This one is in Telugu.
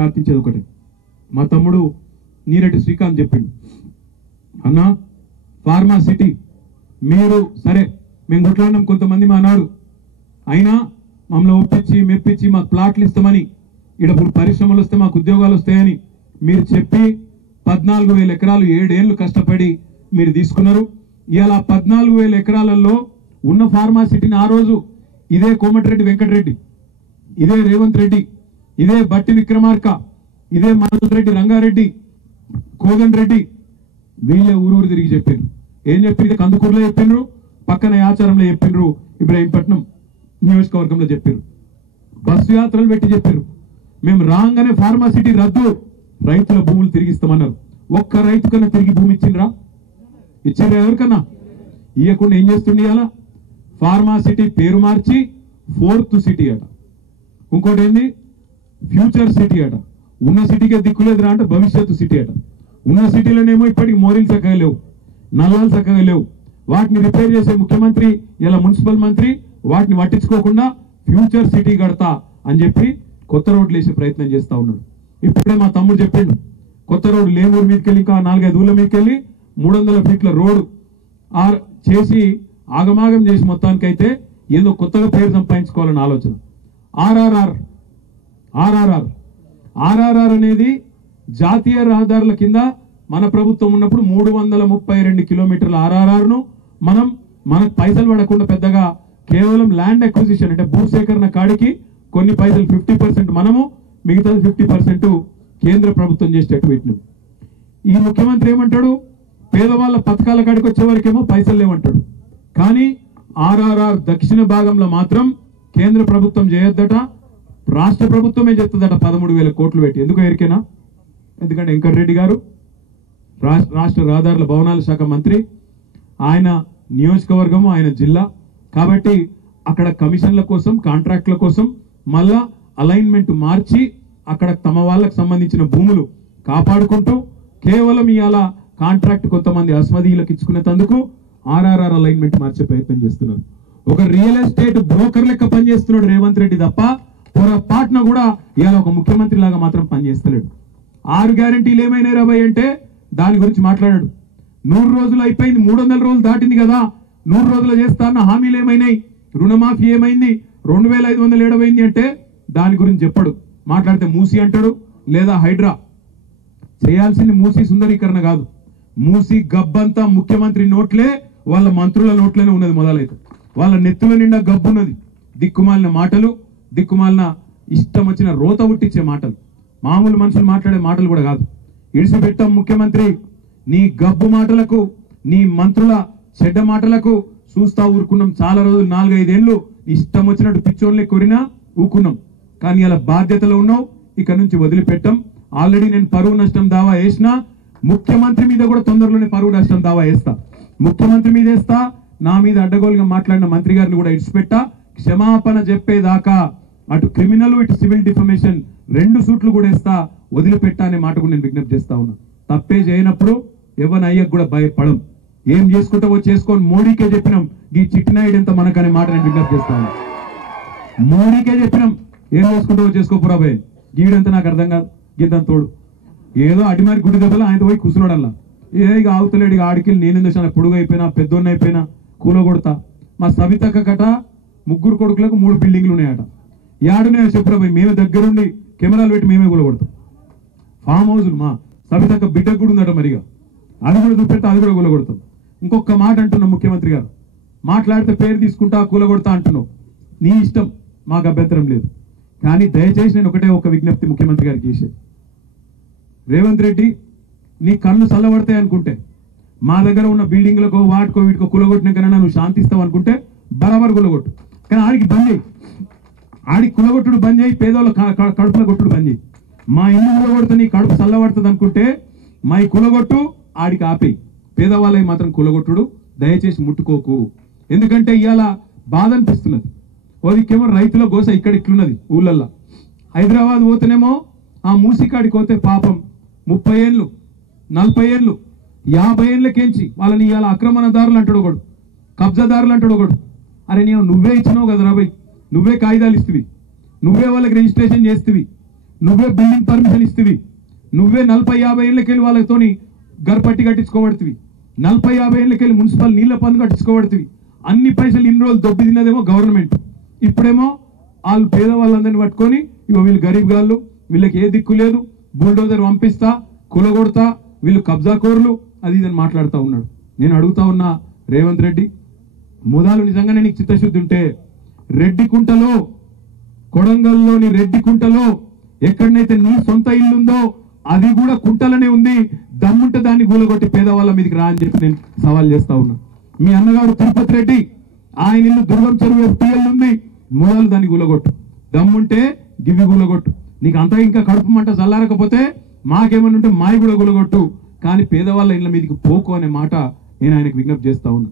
ప్రార్థించేది ఒకటే. మా తమ్ముడు నీరెడ్డి శ్రీకాంత్ చెప్పిండు, అన్నా ఫార్మా సిటీ మీరు సరే మేము కొట్లాడినాం కొంతమంది మా నాడు, అయినా మమ్మల్ని ఒప్పించి మెప్పించి మాకు ప్లాట్లు ఇస్తామని, ఇక్కడ పరిశ్రమలు వస్తే మాకు ఉద్యోగాలు వస్తాయని మీరు చెప్పి 14,000 ఎకరాలు 7 ఏళ్ళు కష్టపడి మీరు తీసుకున్నారు. ఇవాళ 14,000 ఎకరాలలో ఉన్న ఫార్మా సిటీని ఆ రోజు ఇదే కోమటిరెడ్డి వెంకటరెడ్డి, ఇదే రేవంత్ రెడ్డి, ఇదే బట్టి విక్రమార్క, ఇదే మనోజ్ రెడ్డి రంగారెడ్డి, కోదండ్ రెడ్డి వీళ్ళే ఊరూరు తిరిగి చెప్పారు. ఏం చెప్పి కందుకూరులో చెప్పినారు, పక్కన ఆచారంలో చెప్పినారు, ఇబ్రాహీంపట్నం నియోజకవర్గంలో చెప్పారు. బస్సు యాత్రలు పెట్టి చెప్పారు, మేము రాగానే ఫార్మా సిటీ రద్దు, రైతుల భూములు తిరిగిస్తామన్నారు. ఒక్క రైతు కన్నా తిరిగి భూమి ఇచ్చిండ్రా? ఇచ్చారా? ఎవరికన్నా ఇవ్వకుండా ఏం చేస్తుండే? అలా ఫార్మా సిటీ పేరు మార్చి 4th సిటీ అట, ఇంకోటి ఏంది ఫ్యూచర్ సిటీ అట. ఉన్న సిటీకే దిక్కులేదురా అంటే భవిష్యత్తు సిటీ అట. ఉన్న సిటీలోనేమో ఇప్పటికి మోరీలు చక్కగా లేవు, నల్లాలు చక్కగా లేవు, వాటిని రిపేర్ చేసే ముఖ్యమంత్రి ఇలా మున్సిపల్ మంత్రి వాటిని పట్టించుకోకుండా ఫ్యూచర్ సిటీ కడతా అని చెప్పి కొత్త రోడ్లు వేసే ప్రయత్నం చేస్తా ఉన్నాడు. ఇప్పుడే మా తమ్ముడు చెప్పిండు, కొత్త రోడ్డు లేమూరు మీదకెళ్ళి ఇంకా 4-5 ఊళ్ళ మీదకెళ్ళి 300 ఫీట్ల రోడ్డు చేసి ఆగమాగం చేసి మొత్తానికైతే ఏదో కొత్తగా పేరు సంపాదించుకోవాలని ఆలోచన. ఆర్ఆర్ఆర్ అనేది జాతీయ రహదారుల కింద మన ప్రభుత్వం ఉన్నప్పుడు 332 కిలోమీటర్ల ఆర్ఆర్ఆర్ను మనకు పైసలు పడకుండా పెద్దగా కేవలం ల్యాండ్ అక్విజిషన్ అంటే భూసేకరణ కాడికి కొన్ని పైసలు 50% మనము, మిగతా 50% కేంద్ర ప్రభుత్వం చేసేటట్టు పెట్టినాం. ఈ ముఖ్యమంత్రి ఏమంటాడు, పేదవాళ్ళ పథకాల కాడికి వచ్చే వరకేమో పైసలు లేవంటాడు, కానీ ఆర్ఆర్ఆర్ దక్షిణ భాగంలో మాత్రం కేంద్ర ప్రభుత్వం చేయొద్దట, రాష్ట్ర ప్రభుత్వమే చేస్తుందట 13,000 కోట్లు పెట్టి. ఎందుకో ఎరికేనా? ఎందుకంటే వెంకటరెడ్డి గారు రాష్ట్ర రహదారుల భవనాల శాఖ మంత్రి, ఆయన నియోజకవర్గము ఆయన జిల్లా కాబట్టి అక్కడ కమిషన్ల కోసం కాంట్రాక్ట్ల కోసం మళ్ళా అలైన్మెంట్ మార్చి అక్కడ తమ వాళ్ళకు సంబంధించిన భూములు కాపాడుకుంటూ కేవలం ఇవాళ కాంట్రాక్ట్ కొంతమంది అస్మదీయులకు ఇచ్చుకునేందుకు ఆర్ఆర్ఆర్ అలైన్మెంట్ మార్చే ప్రయత్నం చేస్తున్నారు. ఒక రియల్ ఎస్టేట్ బ్రోకర్ లెక్క పనిచేస్తున్నాడు రేవంత్ రెడ్డి తప్ప పొరపాటున కూడా ఇవాళ ఒక ముఖ్యమంత్రి లాగా మాత్రం పనిచేస్తలేడు. 6 గ్యారంటీలు ఏమైనా రాబోయ్ అంటే దాని గురించి మాట్లాడాడు. 100 రోజులు అయిపోయింది, 300 రోజులు దాటింది కదా, 100 రోజులు చేస్తా అన్న హామీలు ఏమైనాయి, రుణమాఫీ ఏమైంది, 2,500 ఏడవైంది అంటే దాని గురించి చెప్పడు. మాట్లాడితే మూసి అంటాడు లేదా హైడ్రా. చేయాల్సింది మూసి సుందరీకరణ కాదు, మూసి గబ్బంతా ముఖ్యమంత్రి నోట్లే వాళ్ళ మంత్రుల నోట్లోనే ఉన్నది. మొదలైతే వాళ్ళ నెత్తుల నిండా గబ్బున్నది, దిక్కుమాలిన మాటలు, దిక్కుమాలిన ఇష్టం వచ్చిన రోత ఉట్టించే మాటలు, మామూలు మనుషులు మాట్లాడే మాటలు కూడా కాదు. ఇడిసిపెట్టాం ముఖ్యమంత్రి, నీ గబ్బు మాటలకు నీ మంత్రుల చెడ్డ మాటలకు చూస్తా ఊరుకున్నాం. చాలా రోజులు 4-5 ఏళ్ళు ఇష్టం వచ్చినట్టు పిచ్చోళ్ళే కొరినా ఊకున్నాం, కానీ అలా బాధ్యతలో ఉన్నావు, ఇక నుంచి వదిలిపెట్టాం. ఆల్రెడీ నేను పరువు నష్టం దావా వేసినా, ముఖ్యమంత్రి మీద కూడా తొందరలోనే పరువు నష్టం దావా వేస్తా. ముఖ్యమంత్రి మీద వేస్తా, నా మీద అడ్డగోలుగా మాట్లాడిన మంత్రి గారిని కూడా ఇడిచిపెట్టా. క్షమాపణ చెప్పేదాకా అటు క్రిమినల్ ఇటు సివిల్ డిఫమేషన్ 2 సూట్లు కూడా వేస్తా, వదిలిపెట్టా అనే మాట కూడా నేను విజ్ఞప్తి చేస్తా ఉన్నా. తప్పే చేయనప్పుడు ఎవరిని అయ్యకు కూడా భయపడం. ఏం చేసుకుంటావో చేసుకొని మోడీకే చెప్పినాం, ఈ చిట్టినాయుడు ఎంత మనకనే మాట నేను విజ్ఞప్తి చేస్తా ఉన్నా. మోడీకే చెప్పినాం, ఏం చేసుకుంటావో చేసుకోపురా భయ్, గీడంతా నాకు అర్థం కాదు, గీతం తోడు ఏదో అడిమారి గుడి దెబ్బలు ఆయన పోయి కూర్చున్నాడల్లా. ఇక ఆవుతలేడు, ఇక ఆడికి నేనెందుకు పొడుగు అయిపోయినా పెద్దోన్న అయిపోయినా కూల కొడతా. మా సవితక్క కట 3 కొడుకులకు 3 బిల్డింగ్లు ఉన్నాయట. యాడునే చెప్పురా భయ్, మేమే దగ్గరుండి కెమెరాలు పెట్టి మేమే కూల కొడతాం. ఫామ్ హౌస్లు మా సవితక్క బిడ్డకు కూడా ఉందట, మరిగా అది కూడా చూపెడితే అది కూడా కూల కొడతాం. ఇంకొక మాట అంటున్నాం, ముఖ్యమంత్రి గారు మాట్లాడితే పేరు తీసుకుంటా కూల కొడతా అంటున్నావు, నీ ఇష్టం, మాకు అభ్యంతరం లేదు. కానీ దయచేసి నేను ఒక విజ్ఞప్తి ముఖ్యమంత్రి గారికి చేసేది, రేవంత్ రెడ్డి నీ కళ్ళు చల్లబడతాయి అనుకుంటే మా దగ్గర ఉన్న బిల్డింగ్లకు వాటికో వీటికో కులగొట్టినాకైనా నువ్వు శాంతిస్తావు అనుకుంటే బరాబర్ కులగొట్టు, కానీ ఆడికి బంద్ చేయి, ఆడికి కులగొట్టుడు బంద్ చేయి, పేదోళ్ళ కడుపుల కొట్టుడు బంద్ చేయి. మా ఇల్లు కులగొడితే నీ కడుపు చల్లబడుతుంది అనుకుంటే మా ఈ కులగొట్టు, ఆడికి ఆపేయి. పేదవాళ్ళకి మాత్రం కులగొట్టుడు దయచేసి ముట్టుకోకు. ఎందుకంటే ఇవాళ బాధ అనిపిస్తున్నది. ఓదికేమో రైతుల గోస ఇక్కడ ఇట్లున్నది ఊళ్ళల్లో. హైదరాబాద్ పోతేనేమో ఆ మూసికాడికి పోతే పాపం 30 ఏళ్ళు 40 ఏళ్ళు 50 ఏళ్ళకేంచి వాళ్ళని ఇవాళ ఆక్రమణదారులు అంటాడు ఒకడు, కబ్జాదారులు అంటాడు ఒకడు. అరే నువ్వే ఇచ్చినావు కదా రాబోయ్, నువ్వే కాగితాలు ఇస్తువి, నువ్వే వాళ్ళకి రిజిస్ట్రేషన్ చేస్తువి, నువ్వే బిల్డింగ్ పర్మిషన్ ఇస్తేవి, నువ్వే 40-50 ఏళ్ళకెళ్ళి వాళ్ళతోని గర్పట్టి కట్టించుకోబడుతుంది, 40-50 ఏళ్ళకెళ్ళి మున్సిపల్ నీళ్ల పన్ను కట్టించుకోబడుతుంది. అన్ని పైసలు ఇన్ని రోజులు దొబ్బి తిన్నదేమో గవర్నమెంట్. ఇప్పుడేమో వాళ్ళు పేదవాళ్ళందరినీ పట్టుకొని ఇగో వీళ్ళు గరీబ్ గాళ్ళు, వీళ్ళకి ఏ దిక్కు లేదు, బుల్డోజర్ పంపిస్తా, కులగొడతా, వీళ్ళు కబ్జాకోర్లు, అది ఇదని మాట్లాడుతూ ఉన్నాడు. నేను అడుగుతా ఉన్నా రేవంత్ రెడ్డి, ముదాలు నిజంగానే నీకు చిత్తశుద్ధి ఉంటే రెడ్డికుంటలో, కొడంగల్లోని రెడ్డికుంటలో ఎక్కడనైతే నీ సొంత ఇల్లుందో అది కూడా కుంటలనే ఉంది, దమ్ముంటే దాన్ని గూలగొట్టి పేదవాళ్ళ మీదకి రా అని చెప్పి నేను సవాల్ చేస్తా ఉన్నా. మీ అన్నగారు తిరుపతి రెడ్డి, ఆయన ఇల్లు దుర్గం చెరువు FTL ఉంది, మూలాలు దాన్ని గూలగొట్టు, దమ్ముంటే గివి గూలగొట్టు. నీకు అంతా ఇంకా కడుపు మంట చల్లారకపోతే మాకేమన్నా ఉంటే మాయి కూడా గూలగొట్టు, కానీ పేదవాళ్ళ ఇళ్ళ మీదకి పోకు అనే మాట నేను ఆయనకు విజ్ఞప్తి చేస్తా ఉన్నా.